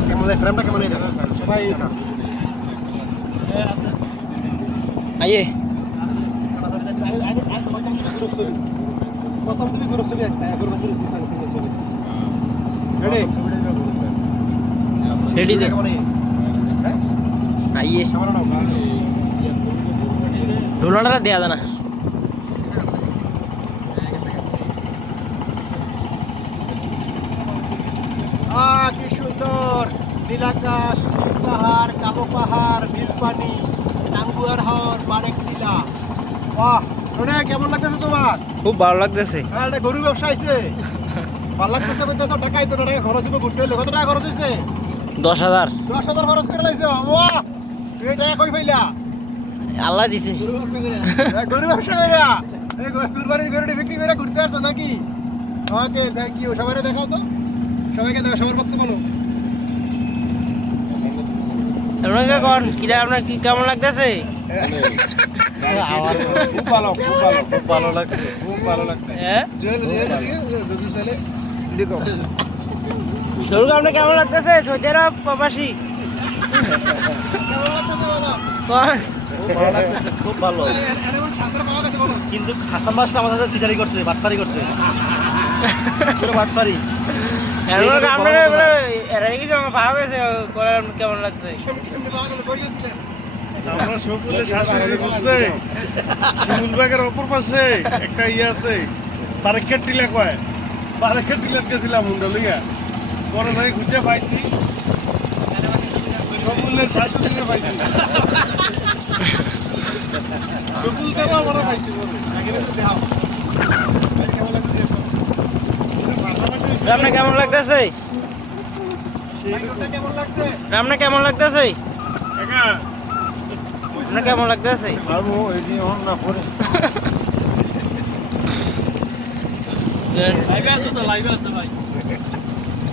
কেমন ফ্রেমটা কেমন সবাই স্যার আইয়ে প্রথম তুমি গ্রুপ ছবি একটা এরপর বাকি সিঙ্গেল ছবি রেডি রেডি দে কেমন এই হ্যাঁ? আইয়ে। ঢোলাটা দেয়া জানা কি সুন্দর নীলাকাশ নীল পাহাড় কালো পাহাড় নীল পানি টাঙ্গুয়ার হর বারেক নীলা। বাহ কেমন লাগতেছে তোমার? খুব ভালো লাগতেছে। হ্যাঁ এটা গরু ব্যবসা আইছে ভালো লাগতেছে কইতেছ টাকাই তো টাকা খরচ হবে ঘুরতে হইলে। কত টাকা খরচ হয়েছে দশ হাজার। দশ হাজার খরচ করে লাইছে? বাহ এই টাকা কই পাইলা? আল্লাহ দিছে। গরু ব্যবসা কইরা। এই গরু- বিক্রি করে ঘুরতে আসছো নাকি? ওকে থ্যাংক ইউ সবাই দেখাও তো। সবাইকে সবার বক্তব্য বলো আপনাকে কন কিরা আপনার কি কেমন লাগতেছে খুব ভালো খুব ভালো খুব ভালো লাগছে খুব ভালো লাগছে হ্যাঁ জুয়েল জুয়েল জজু সালে লিখো সরুক আপনার কেমন লাগতেছে সৌদি আরব প্রবাসী কেমন লাগতেছে বলো কন খুব ভালো লাগতেছে খুব ভালো এমন সাঁতার পাওয়া গেছে বলো কিন্তু বাদশা আমাদের সাথে সিটারি করছে বাটপারি করছে পুরো বাটপারি কেমন লাগছে? আমরা সফুলের শাশুড়ি বলতে শিমুল বাগের অপর পাশে একটা ইয়ে আছে বারেকের টিলা কয়। বারেকের টিলাত গেছিলাম হুন্ডা পরে ভাই খুঁজে পাইছি। সফুলের শাশুড়িকে পাইছি। সফুল তারা আমরা পাইছি আগে দেখাও এই কেমন লাগতেছে আপনার কেমন লাগতেছে? আপনার কেমন লাগতেছে? আপনার কেমন লাগতেছে? লাইভে আছো তো লাইভে আছো ভাই।